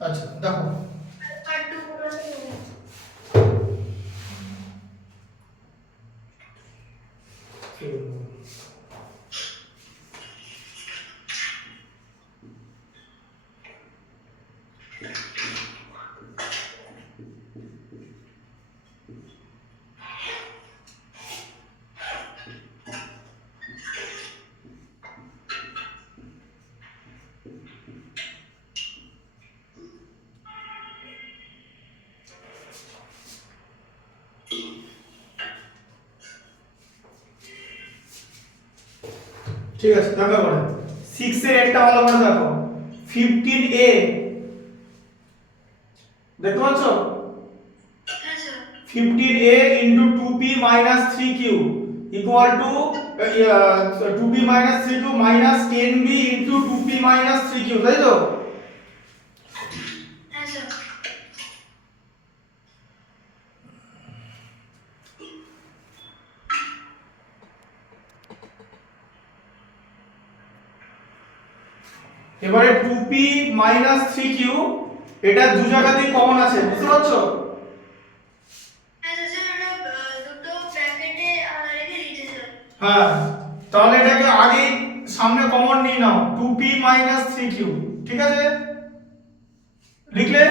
আচ্ছা দেখো ঠিক আছে দেখো এবারে 6 এর একটা ভালো করে দেখো 15a দেখতে পাচ্ছ 15a into 2p minus 3q equal to 2p minus 3q minus 10b into 2p minus 3q তাই তো এবারে 2p minus 3q এটা দু জায়গাতেই কমন আছে বুঝতে পারছো হ্যাঁ তাহলে এটাকে আগে সামনে কমন নিয়ে নাও 2p minus 3q ঠিক আছে লিখলে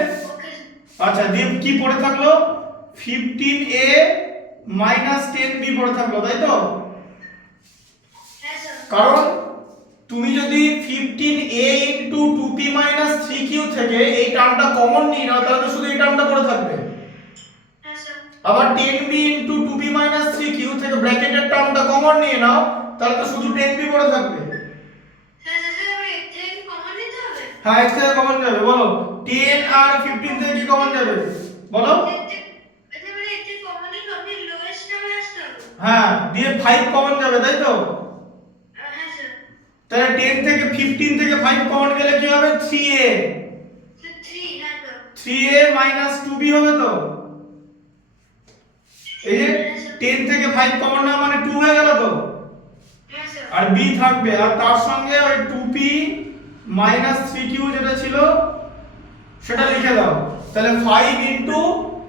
আচ্ছা দিয়ে কি পড়ে থাকলো 15a minus 10b পড়ে থাকলো তাই তো কারণ তুমি যদি 15a into 2p minus 3q থেকে এই টার্মটা কমন নিয়ে নাও তাহলে তো শুধু এই টার্মটা পড়ে থাকবে আবার 10b into 2p minus 3q থেকে ব্র্যাকেটের টার্মটা কমন নিয়ে নাও তাহলে তো শুধু 10b পড়ে থাকবে হ্যাঁ এর থেকে কমন যাবে বলো 10 আর 15 থেকে কি কমন যাবে বলো হ্যাঁ দিয়ে 5 কমন যাবে তাই তো তাহলে 10 থেকে 15 থেকে 5 কমন গেলে কি হবে 3a 3a minus 2b হবে তো এই যে 10 থেকে 5 কমন না মানে 2 হয়ে গেল তো আর b থাকবে আর তার সঙ্গে ওই 2p minus 3q যেটা ছিল সেটা লিখে দাও তাহলে 5 into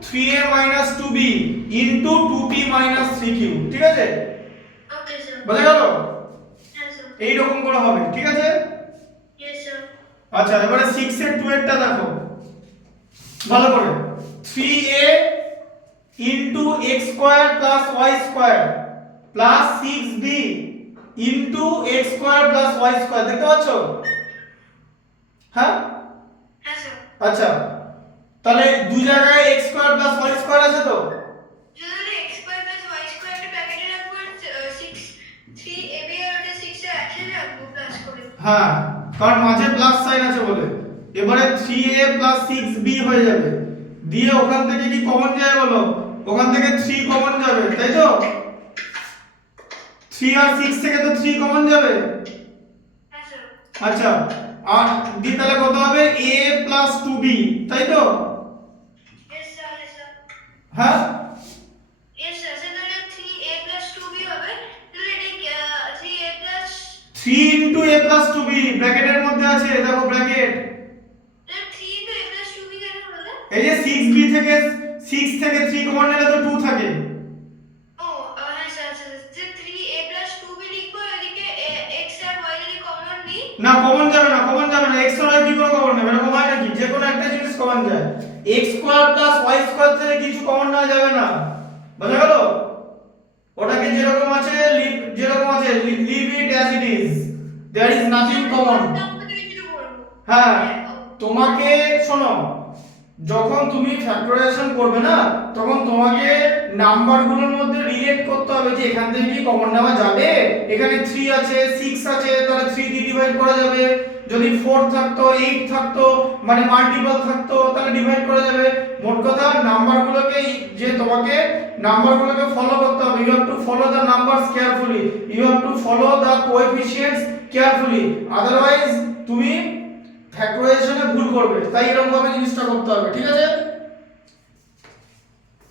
3a minus 2b into 2p minus 3q ঠিক আছে ওকে স্যার বোঝা গেল হ্যাঁ স্যার এই রকম করে হবে ঠিক আছে यस স্যার আচ্ছা এবারে 6 এর 2 এরটা দেখো ভালো করে 3a into x square plus y square plus 6b into x square plus y square দেখতে পাচ্ছো হ্যাঁ হ্যাঁ স্যার আচ্ছা তাহলে দুই জায়গায় x square plus y square আছে তো যদি x square plus y square টা ব্র্যাকেটে রাখবো 6 3ab আর 6 এর একসাথে রাখবো প্লাস করে হ্যাঁ কারণ মাঝে প্লাস সাইন আছে বলে এবারে 3a plus 6b হয়ে যাবে দিয়ে ওখান থেকে কি কমন যায় বলো ওখান থেকে 3 কমন যাবে তাই তো 3 আর 6 থেকে তো 3 কমন যাবে হ্যাঁ স্যার আচ্ছা আর দিয়ে তাহলে কত হবে a plus 2b তাই তো यस স্যার यस স্যার হ্যাঁ यस স্যার তাহলে 3a plus 2b হবে তাহলে এটা 3a plus 3 into a plus 2b ব্র্যাকেটের মধ্যে আছে দেখো bracket 3 into a plus 2b কেন হলো এই যে 6b থেকে 6 থেকে 3 কমন নিলে তো 2 থাকে ও হ্যাঁ স্যার যে 3a plus 2b লিখবো এদিকে x আর y যদি কমন নিই না কমন যাবে না x আর y কি করে কমন নেবে এরকম হয় নাকি যে কোনো একটা জিনিস কমন যায় x square plus y square থেকে কিছু কমন না যাবে না বোঝা গেল ওটাকে যেরকম আছে leave it as it is there is nothing common হ্যাঁ তোমাকে শোনো যখন তুমি ফ্যাক্টরাইজেশন করবে না তখন তোমাকে নাম্বারগুলোর মধ্যে রিলেট করতে হবে যে এখান থেকে কি কমন নেওয়া যাবে এখানে 3 আছে 6 আছে তাহলে 3 দিয়ে ডিভাইড করা যাবে যদি 4 থাকতো 8 থাকতো মানে মাল্টিপল থাকতো তাহলে ডিভাইড করা যাবে মোট কথা নাম্বারগুলোকে যে তোমাকে নাম্বারগুলোকে ফলো করতে হবে you have to follow the numbers carefully you have to follow the coefficients carefully otherwise তুমি ফ্যাক্টরাইজেশনে ভুল করবে তাই এরকম ভাবে জিনিসটা করতে হবে ঠিক আছে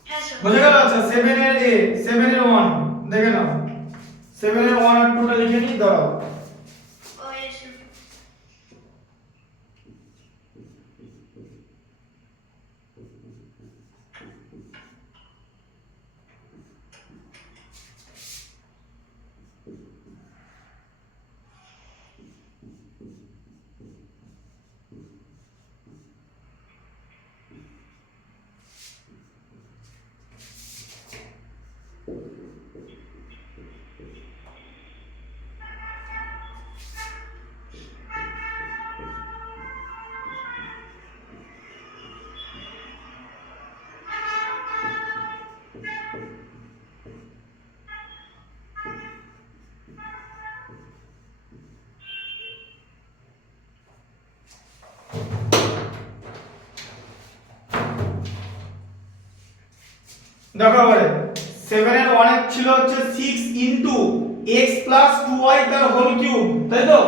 হ্যাঁ স্যার বুঝে গেল আচ্ছা 7 এর a 7 এর 1 দেখে নাও 7 এর 1 আর 2 টা লিখে নিই দাও ও यस দেখো এবারে 7 এর অনেক ছিল হচ্ছে 6 ইনটু x প্লাস 2y তার হোল কিউব, তাই তো?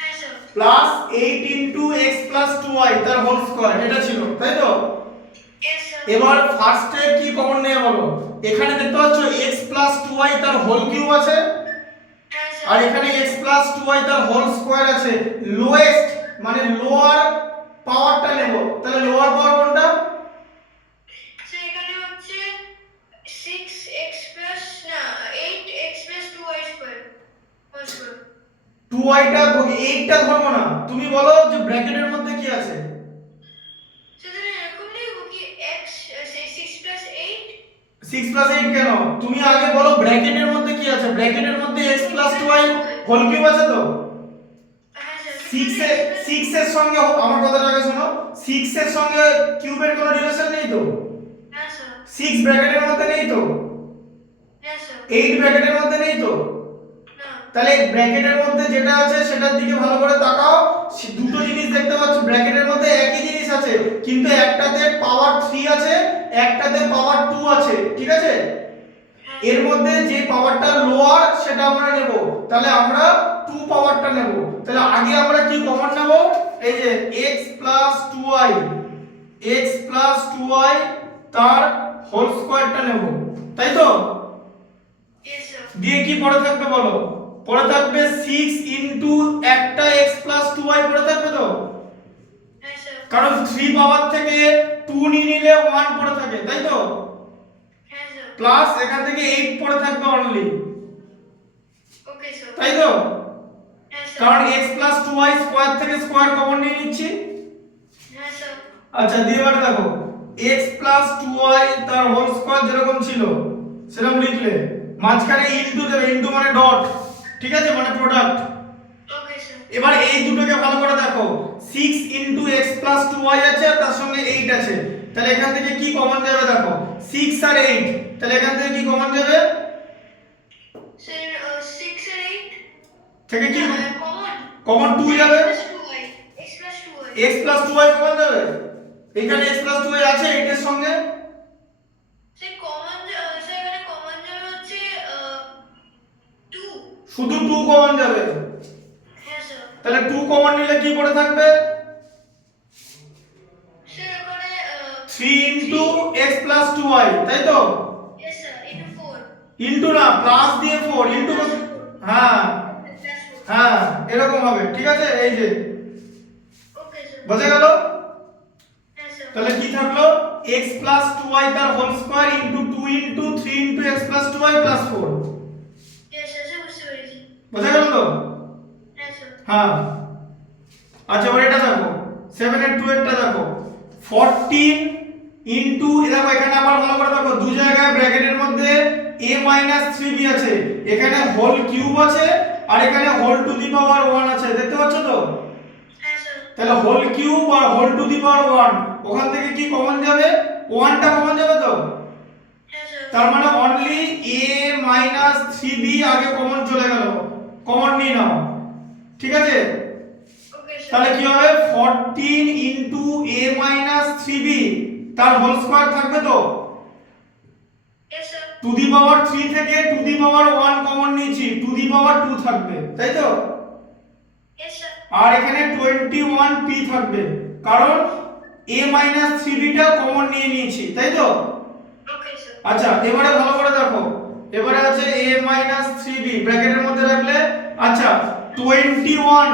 হ্যাঁ sir. Plus 8 into x plus 2y তার হোল স্কয়ার, এটা ছিল, তাই তো? Yes sir. এবার ফার্স্টে কি কমন নেবে বলো? এখানে দেখতে পাচ্ছ x প্লাস 2y তার হোল কিউব আছে, হ্যাঁ স্যার। আর এখানে x প্লাস 2y তার হোল স্কয়ার আছে। লোয়েস্ট মানে লোয়ার পাওয়ারটা নেব, তাহলে লোয়ার পাওয়ার কোনটা? স্যার এখানে হচ্ছে 6x প্লাস না 8x plus 2y square whole square. 2y টা 8 টা ধরবো না, তুমি বলো যে ব্র্যাকেটের মধ্যে কি আছে? স্যার তাহলে এরকম লিখবো কি x 6 প্লাস 8 6 প্লাস 8 কেন? তুমি আগে বলো ব্র্যাকেটের মধ্যে কি আছে? ব্র্যাকেটের মধ্যে x plus 2y whole cube আছে তো? হ্যাঁ স্যার। 6 এর সঙ্গে আমার কথাটা আগে শোনো, 6 এর সঙ্গে কিউবের কোনো রিলেশন নেই তো? হ্যাঁ স্যার। 6 ব্র্যাকেটের মধ্যে নেই তো? হ্যাঁ স্যার। 8 ব্র্যাকেটের মধ্যে নেই তো? না। তাহলে ব্র্যাকেটের মধ্যে যেটা আছে সেটার দিকে ভালো করে তাকাও, দুটো জিনিস দেখতে পাচ্ছ, ব্র্যাকেটের মধ্যে একই জিনিস আছে, কিন্তু একটাতে পাওয়ার 3 আছে, একটাতে পাওয়ার 2 আছে, ঠিক আছে? এর মধ্যে যে পাওয়ারটা লোয়ার সেটা আমরা নেব, তাহলে আমরা 2 পাওয়ারটা নেব। তাহলে আগে আমরা কি কমন নেব? এই যে x 2y, x 2y তার হোল স্কয়ারটা নেব, তাই তো? Yes sir. দিয়ে কি পড়ে থাকবে বলো? পড়ে থাকবে 6 ইনটু একটা x 2y পড়ে থাকবে তো? হ্যাঁ স্যার। কারণ 3 পাওয়ার থেকে 2 নিয়ে নিলে 1 পড়ে থাকে, তাই তো? হ্যাঁ স্যার। প্লাস এখান থেকে 8 পড়ে থাকবে অনলি, ওকে স্যার। তাই তো? হ্যাঁ স্যার। কারণ x 2y স্কয়ার থেকে স্কয়ার কমন নিয়ে নিচ্ছি। হ্যাঁ স্যার। আচ্ছা দিয়ে এবারে দেখো x 2y তার হোল স্কয়ার যেরকম ছিল সেরকম লিখলে, মাঝখানে ইনটু দেবে, ইনটু মানে ডট, ঠিক আছে, মানে প্রোডাক্ট। Okay sir. এবার এই দুটোকে ভালো করে দেখো, 6 ইনটু x 2y আছে আর তার সঙ্গে 8 আছে, তাহলে এখান থেকে কি কমন যাবে দেখো? 6 আর 8, তাহলে এখান থেকে কি কমন যাবে? স্যার 6 আর 8 থেকে কি কমন কমন 2 যাবে, x plus 2y x 2y common যাবে, এখানে x 2y আছে 8 এর সঙ্গে, স্যার কমন স্যার এখানে কমন যাবে হচ্ছে 2। শুধু 2 কমন যাবে। হ্যাঁ স্যার। তাহলে 2 কমন নিলে কি পড়ে থাকবে? স্যার এখানে 3 ইনটু x 2y, তাই তো? ইয়েস স্যার ইনটু 4 ইনটু না, প্লাস দিয়ে 4 ইনটু, হ্যাঁ প্লাস 4। হ্যাঁ এরকম হবে, ঠিক আছে? এই যে ওকে স্যার। বোঝা গেল? হ্যাঁ স্যার। তাহলে কি থাকলো? x 2y তার whole square into 2 into 3 into x 2y plus 4, yes sir sir বুঝতে পেরেছি। বোঝা গেল তো? হ্যাঁ স্যার। হ্যাঁ। আচ্ছা এবার এটা দেখো, 7 এর 2 এরটা দেখো, 14 ইনটু, দেখো এখানে আবার ভালো করে দেখো, দু জায়গায় ব্র্যাকেটের মধ্যে a 3b আছে, এখানে হোল কিউব আছে আর এখানে হোল টু দি পাওয়ার 1 আছে, দেখতে পাচ্ছ তো? হ্যাঁ স্যার। তাহলে হোল কিউব আর হোল টু দি পাওয়ার 1, ওখান থেকে কি কমন যাবে? 1 টা কমন যাবে তো? হ্যাঁ স্যার। তার মানে অনলি a 3b আগে কমন চলে গেল, কমন নিয়ে নাও, ঠিক আছে? Okay sir. তাহলে কি হবে? 14 ইনটু a 3b তার হোল স্কয়ার থাকবে তো? Yes sir. টু দি পাওয়ার 3 থেকে টু দি পাওয়ার 1 কমন নিয়েছি, টু দি পাওয়ার 2 থাকবে, তাই তো? Yes sir. আর এখানে 21p থাকবে, কারণ a 3b টা কমন নিয়ে নিয়েছি, তাই তো? Okay sir. আচ্ছা এবারে ভালো করে দেখো, এবারে আছে a 3b ব্র্যাকেটের মধ্যে রাখলে, আচ্ছা 21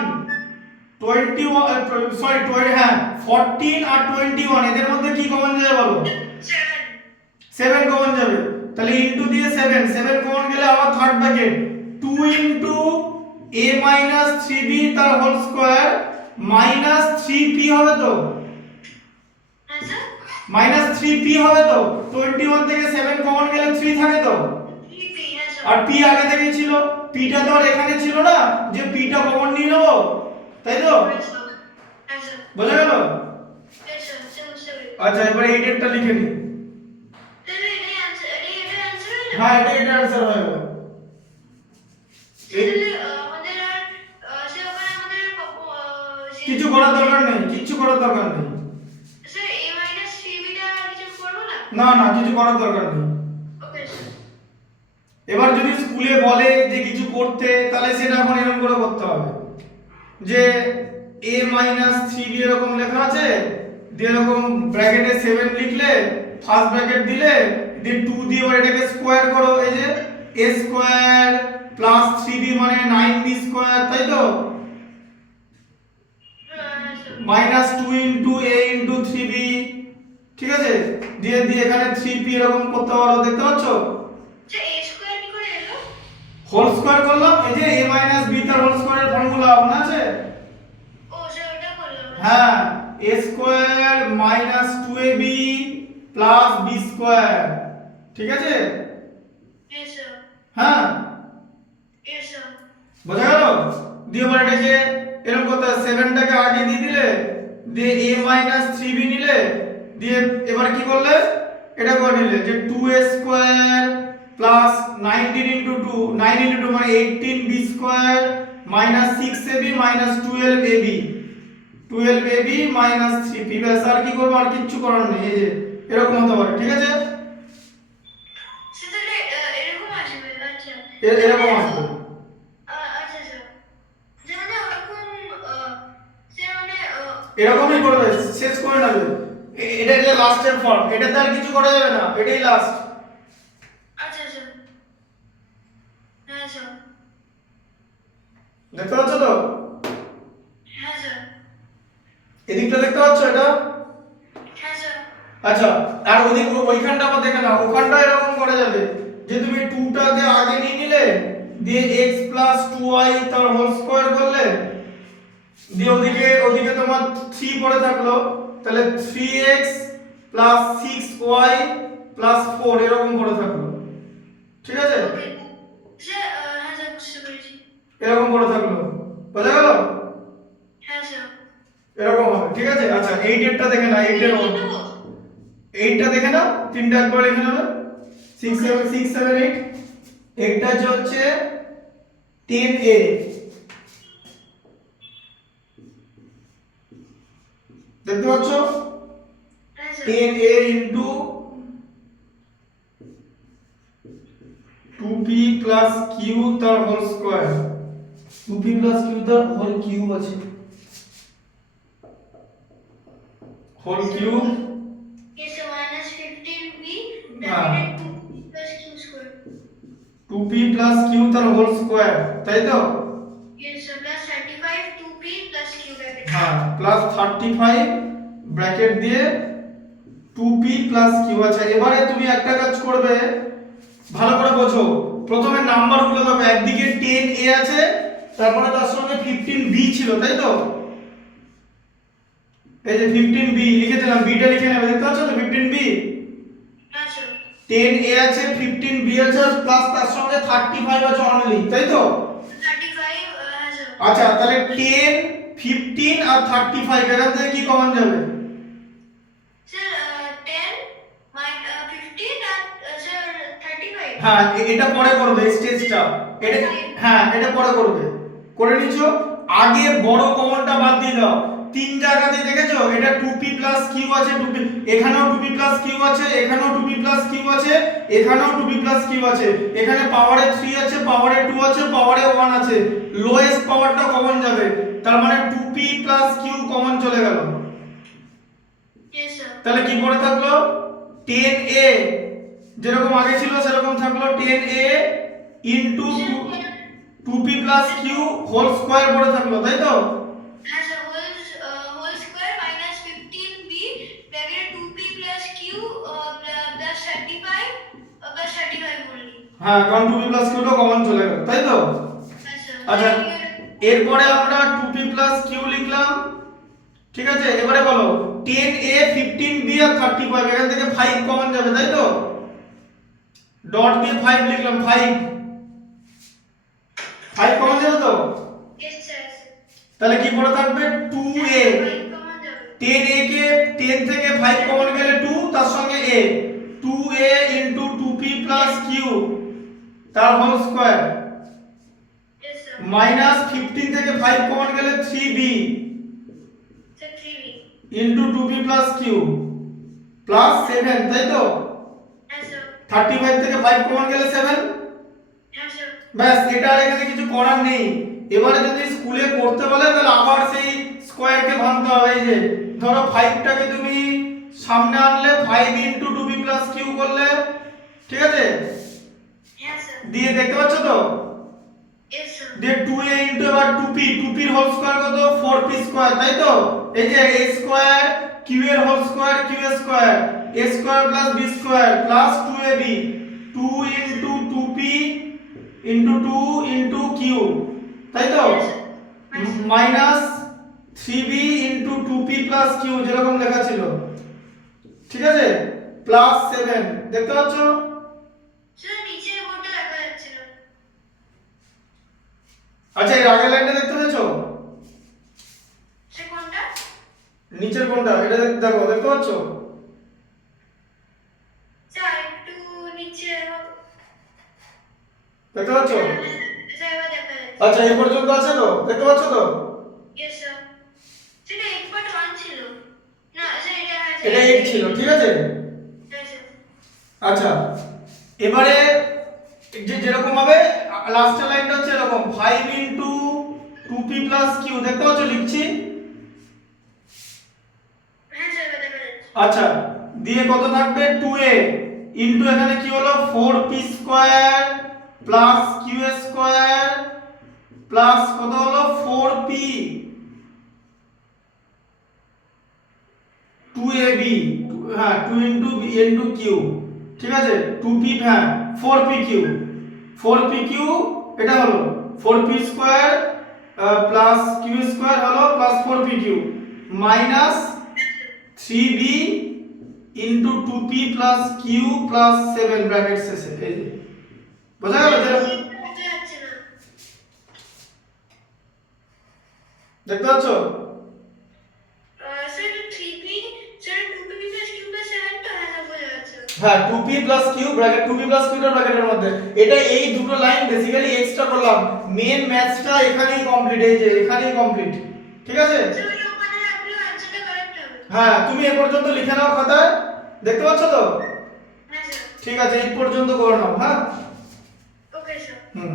সরি 14 আর 21 এদের মধ্যে কি কমন যাবে বলো? 7 7 কমন যাবে, তাহলে ইনটু দিয়ে 7, 7 কমন গেলে আবার third bracket 2 into a 3b তার হোল স্কয়ার মাইনাস 3p হবে তো? হ্যাঁ স্যার। মাইনাস 3p হবে তো? 21 থেকে 7 কমন গেলে 3 থাকে তো? 3p হ্যাঁ স্যার। আর p আগে থেকেই ছিল, p টা তো আর এখানে ছিল না যে p টা কমন নিয়ে নেব, তাই তো? হ্যাঁ স্যার। বোঝা গেল? ইয়েস স্যার স্যার বুঝতে পেরেছি। আচ্ছা এবারে 8 এরটা লিখে নি। স্যার এটাই आंसर এটাই आंसर হলো। হ্যাঁ এটা आंसर হয়ে গেল। আমাদের আর স্যার ওখানে আমাদের কিছু করার দরকার নেই, কিচ্ছু করার দরকার নেই। স্যার a - 3b টা কিছু করব না? না না, কিছু করার দরকার নেই। Okay sir. এবার যদি স্কুলে বলে যে কিছু করতে, তাহলে সেটা এখন এরকম করে করতে হবে যে a মাইনাস 3b এরকম লেখা আছে, দিয়ে এরকম ব্র্যাকেটে 7 লিখলে, ফার্স্ট ব্র্যাকেট দিলে, দিয়ে 2 দিয়ে এবার এটাকে স্কোয়ার করো, এই যে a স্কোয়ার প্লাস 3b মানে 9b স্কোয়ার, তাই তো? হ্যাঁ sir. Minus 2 into a into 3b, ঠিক আছে? দিয়ে দিয়ে এখানে 3p এরকম করতে পারো, দেখতে পাচ্ছ? স্যার a স্কয়ার কি করে এলো? হোল স্কোয়ার করলাম, এই যে a মাইনাস b তার হোল স্কোয়ারের ফর্মুলা মনে আছে? ও স্যার ওটা করলাম। হ্যাঁ, a square minus 2ab plus b square, ঠিক আছে? Yes sir. হ্যাঁ, ইয়েস স্যার। বোঝা গেল? দিয়ে এবার এটাকে এরকম করতে হবে, 7টাকে আগে দিয়ে দিলে, দিয়ে a মাইনাস 3b নিলে, দিয়ে এবার কি করলে, এটা করে নিলে যে 2a square plus 19 into 2, 9 into 2 মানে 18b square minus 6ab minus 12ab, 12ab minus 3p, ব্যাস আর কি করবো, আর কিচ্ছু করার নেই, এই যে এরকম হতে পারে, ঠিক আছে? স্যার তাহলে এরকম আসবে। আচ্ছা এরকম আসবে, আচ্ছা স্যার। যেমন ওরকম স্যার মানে এরকমই করবে, শেষ করে নেবে। এটা যে লাস্টের ফর্ম, এটাতে আর কিছু করা যাবে না, এটাই লাস্ট। আচ্ছা স্যার। হ্যাঁ স্যার। দেখতে পাচ্ছ তো? হ্যাঁ স্যার। এদিকটা দেখতে পাচ্ছ এটা? হ্যাঁ স্যার। আচ্ছা, আর ওদিক ওইখানটা আবার দেখে নাও, ওখানটা এরকম করা যাবে যে তুমি 2টাকে আগে নিয়ে নিলে, দিয়ে x 2y তার হোল স্কয়ার করলে, দিয়ে ওদিকে ওদিকে তোমার 3 পড়ে থাকলো, তাহলে 3x 6y 4 এরকম পড়ে থাকলো, ঠিক আছে? Okay sir. হ্যাঁ স্যার বুঝতে পেরেছি। এরকম পড়ে থাকলো, বোঝা গেল? হ্যাঁ স্যার। এরকম হবে, ঠিক আছে? আচ্ছা, এই ডেটটা দেখে না, এই ডেট, এইটা দেখে নাও, তিনটা একবার লিখে নেবে, 6 7 6 7 8, একটা হচ্ছে 10a, দেখতে পাচ্ছ? হ্যাঁ স্যার। 10a into 2p plus q তার whole square, 2p plus q তার হোল কিউব আছে, whole cube, Yes sir, minus 15b হ্যাঁ, divided 2p plus q square. 2p plus q তার হোল স্কয়ার, তাই তো? Yes sir, plus 35 2p plus q bracket. হ্যাঁ, plus 35 bracket দিয়ে 2p plus q। আচ্ছা, এবারে তুমি একটা কাজ করবে, ভালো করে বোঝো, প্রথমে নাম্বারগুলো দেবে, একদিকে 10a আছে, তারপরে তার সঙ্গে 15b ছিল, তাই তো? এই যে 15b লিখে দিলাম, b টা লিখে নেবে, দেখতে পাচ্ছ তো 15b? হ্যাঁ স্যার। 10a আছে, 15b আছে, প্লাস তার সঙ্গে 35 আছে অনলি, তাই তো? 35 হ্যাঁ স্যার। আচ্ছা, তাহলে 10 15 আর 35 এখান থেকে কি কমন যাবে? স্যার 10 15 আর স্যার 35। হ্যাঁ, এটা পরে করবে স্টেজটা, এটা, হ্যাঁ এটা পরে করবে, করে নিছো। আগে বড় কমনটা বাদ দিয়ে দাও, তিন জায়গাতে দেখেছো, এটা 2p প্লাস q আছে, 2p, এখানেও 2p প্লাস q আছে, এখানেও 2p প্লাস q আছে, এখানেও 2p প্লাস q আছে, এখানে পাওয়ারে 3 আছে, পাওয়ারে 2 আছে, পাওয়ারে 1 আছে, লোয়েস্ট পাওয়ারটা কমন যাবে, তার মানে 2p প্লাস q কমন চলে গেল। Yes sir. তাহলে কি পড়ে থাকলো? 10a, যেরকম আগে ছিল সেরকম থাকলো, 10a into 2p plus q whole square পড়ে থাকলো, তাই তো? হ্যাঁ sir, whole square minus 15b bracket 2p plus q plus 35 plus 35 only. হ্যাঁ, কারণ 2p প্লাস q টা কমন চলে গেল, তাই তো? হ্যাঁ স্যার। আচ্ছা, এরপরে আমরা 2p প্লাস q লিখলাম, ঠিক আছে? এবারে বলো 10a 15b আর 35, এখান থেকে 5 কমন যাবে, তাই তো? ডট দিয়ে 5 লিখলাম, 5 কমন যাবে তো? Yes sir. তাহলে কি পড়ে থাকবে? 2a, 10a কে 10 থেকে 5 কমন গেলে 2, তার সঙ্গে a, 2a into 2p plus q তার whole square, Yes sir. Minus 15 থেকে 5 কমন গেলে 3b Sir 3b. Into 2p plus q plus 7, তাই তো? 35 থেকে 5 কমন গেলে 7। হ্যাঁ স্যার। ব্যাস, এটা আর এখানে কিছু করার নেই। এবারে যদি স্কুলে করতে বলে তাহলে আবার সেই স্কয়ারকে ভাঙতে হবে। এই যে ধরো 5টাকে তুমি সামনে আনলে 5 ইনটু 2b প্লাস q করলে, ঠিক আছে? হ্যাঁ স্যার। দিয়ে দেখতে পাচ্ছ তো? Yes sir. দিয়ে 2a ইনটু এবার 2p, 2p এর হোল স্কয়ার কত? 4p স্কয়ার, তাই তো? এই যে a স্কয়ার q এর whole square q square, a square plus b square plus 2ab, 2 into 2p into 2 into q, তাই তো? Minus 3b into 2p plus q যেরকম লেখা ছিল, ঠিক আছে? প্লাস 7, দেখতে পাচ্ছ? স্যার নিচে বোর্ডে লেখা যাচ্ছে না। আচ্ছা, এর আগের লাইনটা দেখতে পেয়েছো? সে কোনটা? নিচের কোনটা? এটা দেখো, দেখতে পাচ্ছ? স্যার একটু নিচে দেখতে পাচ্ছ? স্যার এবার দেখা যাচ্ছে। আচ্ছা, এই পর্যন্ত আছে তো? দেখতে পাচ্ছ তো? Yes sir. সেটা 8.1 ছিল না স্যার, এটা হ্যাঁ এটা 8 ছিল, ঠিক আছে? হ্যাঁ স্যার। আচ্ছা, এবারে যেরকম হবে লাস্টের লাইনটা হচ্ছে এরকম 5 ইনটু 2p প্লাস q, দেখতে পাচ্ছ লিখছি? হ্যাঁ স্যার এবার দেখা যাচ্ছে। আচ্ছা, দিয়ে কত থাকবে? 2a ইনটু এখানে কি হলো? 4p square plus q square plus কত হলো? 4p 2ab, হ্যাঁ 2 ইনটু b ইনটু q, ঠিক আছে? 2p, হ্যাঁ 4pq, 4pq এটা হলো 4p square plus q square হলো plus 4pq minus 3b into 2p plus q plus 7 bracket শেষে। এই যে বোঝা গেল? দেখা যাচ্ছে না। দেখতে পাচ্ছ? Sir 3p sir 2p plus q plus 7 তো হ্যাঁ বোঝা যাচ্ছে। হ্যাঁ 2p plus q bracket 2p plus q এর ব্র্যাকেটের মধ্যে। এটা এই দুটো লাইন বেসিক্যালি এক্সট্রা করলাম। মেন ম্যাথসটা এখানেই কমপ্লিট, এই যে এখানেই কমপ্লিট, ঠিক আছে? স্যার ওই ওখানে রাখলে আনসারটা কারেক্ট হবে। হ্যাঁ, তুমি এ পর্যন্ত লিখে নাও খাতায়, দেখতে পাচ্ছ তো? হ্যাঁ স্যার। ঠিক আছে, এই পর্যন্ত করে নাও। হ্যাঁ, ওকে স্যার। হুম।